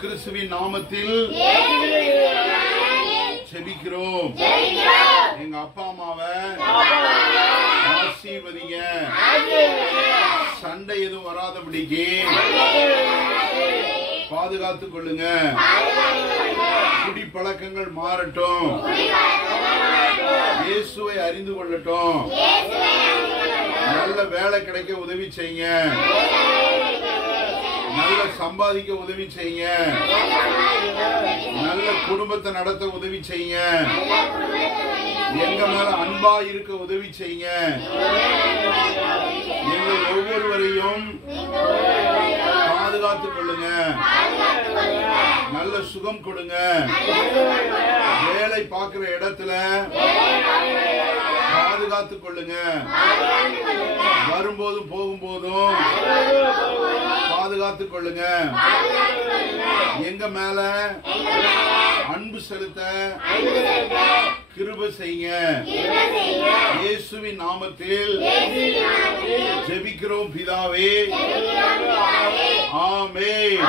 கிறிஸ்துவின் நாமத்தில் ஜெபிக்கிறோம். எங்க அப்பா அம்மாவை ஆசீர்வதிங்க. சண்டை எதுவும் வராதபடிக்கு பாதுகாத்துக் கொள்ளுங்க. குடி பழக்கங்கள் மாறட்டும். இயேசுவை அறிந்து கொள்ளட்டும். நல்ல வேலை கிடைக்க உதவி செய்யுங்க. நல்ல சம்பாதிக்க உதவி செய்யுங்க. நல்ல குடும்பத்தை நடத்த உதவி செய்யுங்க. எங்க மேல அன்பா இருக்க உதவி செய்யுங்க. எங்கள் ஒவ்வொருவரையும் பாதுகாத்துக் கொள்ளுங்க. நல்ல சுகம் கொடுங்க. வேலை பார்க்கிற இடத்துல பாதுகாத்துக் கொள்ளுங்க. வரும்போதும் போகும்போதும் பாதுகாத்துக் கொள்ளுங்க. எங்க மேல அன்பு செலுத்த கிருபை செய்யுங்க. இயேசுவின் நாமத்தில் ஜெபிக்கிறோம் பிதாவே. ஆமென்.